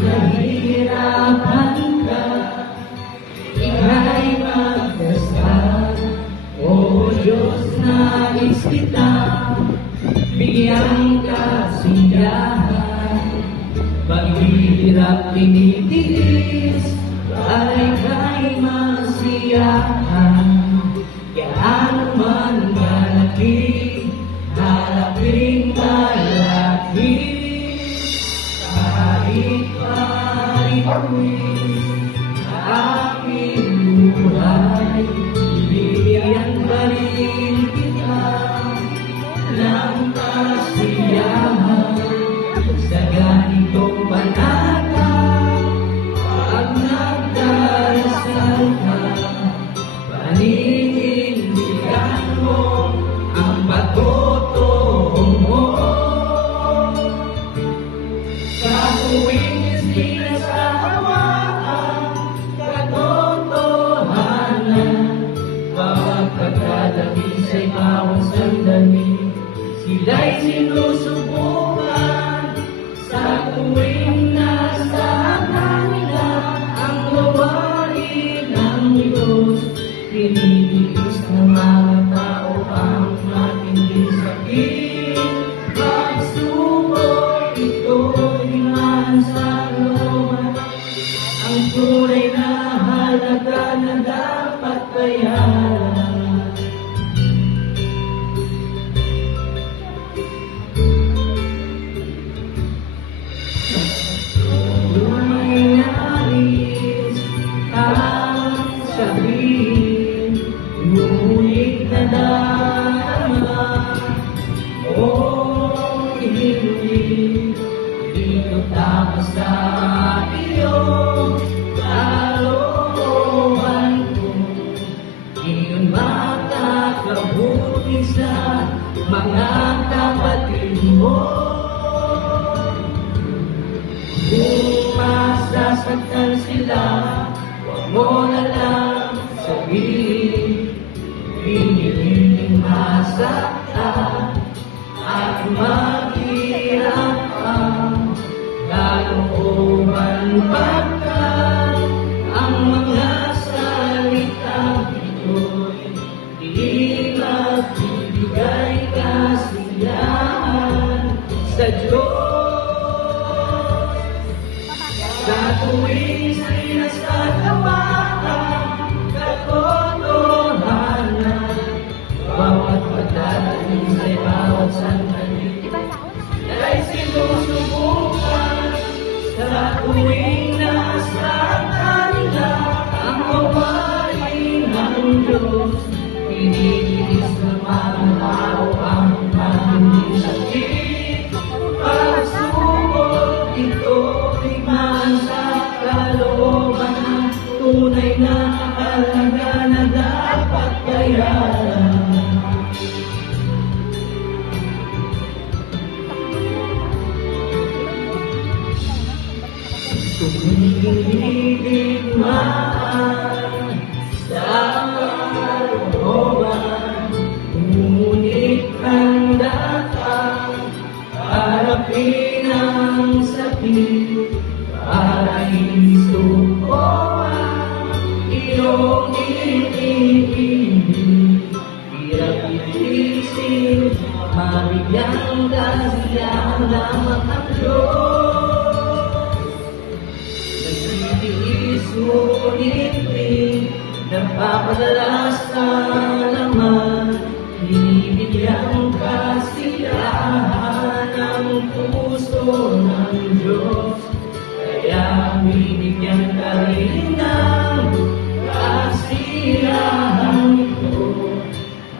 nahihirapan ka, ika'y magdasal. O Diyos, nais kita, bigyan kasiyahan. Paghihirap tinitiis, ay ka'y masiyahan. Gaano man malaki, halaping malaki, kahit parituin aking buhay, bibigyan pa rin kita ng kasiyahan. Sa ganitong panata, pag nagdarasal ka, paninindigan mo ang pagtotoo mo. Sa tuwing sinasawaan, katotohanan, bawat pagkadabisa'y bawat sandali, sila'y sinusubukan. Sa tuwing nasa kanila ang gawain ng Diyos, tinitiis ng mga tao ang matinding sakit. Pagsubok ito'y man sa looban, ang tunay na halaga na dapat bayaran. May nais kang sabihin, ngunit nadarama o hindi, dito tapos sa iyong kalooban ko. Iyon makakabuti sa mga kapatid mo. Kung masasaktan sila, huwag mo na lang sabihin. Pinipiling masaktan at maghirap ang kalooban pagkat ang mga salitang ito'y di magbibigay kasiyahan sa Diyos. Sa tuwing sinasagawaan, katotohanan, bawat pagdadaling sa'y bawat sandali, ay sinusubukan. Sa tuwing nasa kanila ang gawain ng Diyos, tinitiis ng mga tao ang matinding sakit. Pagsubok ito'y man sa kalooban, tunay na halaga na dapat bayaran. Tumitigmaan sa kalooban, ngunit handa kang harapin ang sakit para isukuan iyong iniibig. Hirap iisip, mabigyan kasiyahan lamang ang Diyos. Nagtitiis ngunit di nagpapadala sa laman, binibigyan kasiyahan ang puso ng Diyos. Kaya binigyan ka rin ng kasiyahan ko,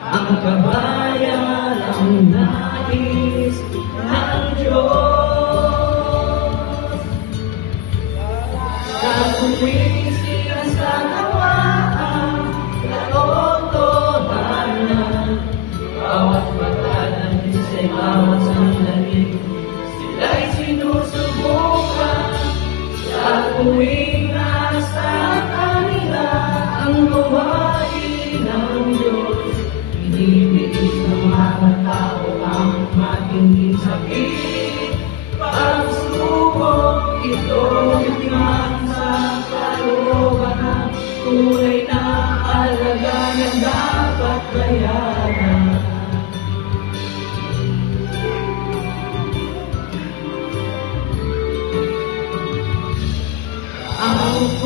ang kabayaran nais ng Diyos. Sa tuwing sinasagawaan, katotohanan, bawat pagkadabis ay bawat sandali, sila'y sinusubukan. Sa tuwing nasa kanila ang gawain ng Diyos, binibigis ng mga tao ang matinding sakit. Pagsubok ito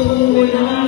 puso na